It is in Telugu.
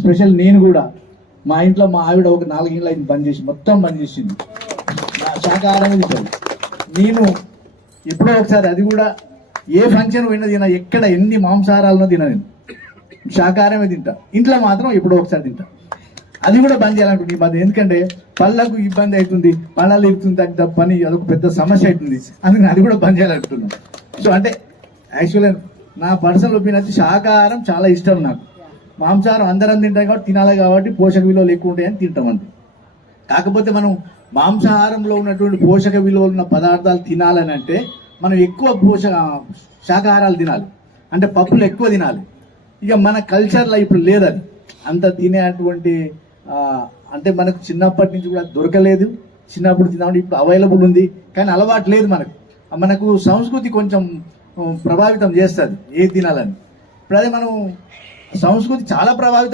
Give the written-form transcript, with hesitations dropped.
స్పెషల్ నేను కూడా మా ఇంట్లో మా ఆవిడ ఒక 4 ఏళ్ళు అయింది బంద్ చేసి, మొత్తం బంద్ చేసింది. శాకాహారమే తింటాను నేను. ఎప్పుడో ఒకసారి, అది కూడా ఏ ఫంక్షన్ పోయినా తినా, ఎక్కడ ఎన్ని మాంసాహారాలను తినా నేను, శాకాహారమే తింటా. ఇంట్లో మాత్రం ఎప్పుడో ఒకసారి తింటా. అది కూడా బంద్ చేయాలనుకుంటుంది ఈ మధ్య. ఎందుకంటే పళ్ళకు ఇబ్బంది అవుతుంది, పళ్ళలు ఇరుతుంది, పని అదొక పెద్ద సమస్య అవుతుంది. అందుకని అది కూడా బంద్ చేయాలనుకుంటున్నాం. సో అంటే యాక్చువల్గా నా పర్సనల్ ఒపీనియన్ వచ్చి శాకాహారం చాలా ఇష్టం నాకు. మాంసాహారం అందరం తింటాం కాబట్టి, తినాలి కాబట్టి పోషక విలువలు ఎక్కువ ఉంటాయని తింటాం అంతే. కాకపోతే మనం మాంసాహారంలో ఉన్నటువంటి పోషక విలువలు ఉన్న పదార్థాలు తినాలని అంటే మనం ఎక్కువ శాకాహారాలు తినాలి, అంటే పప్పులు ఎక్కువ తినాలి. ఇక మన కల్చర్లో ఇప్పుడు లేదు అది, అంత తినేటువంటి అంటే మనకు చిన్నప్పటి నుంచి కూడా దొరకలేదు. చిన్నప్పుడు తినాలి, ఇప్పుడు అవైలబుల్ ఉంది కానీ అలవాటు లేదు మనకు. మనకు సంస్కృతి కొంచెం ప్రభావితం చేస్తుంది ఏది తినాలని. ఇప్పుడు అదే మనం సంస్కృతి చాలా ప్రభావితం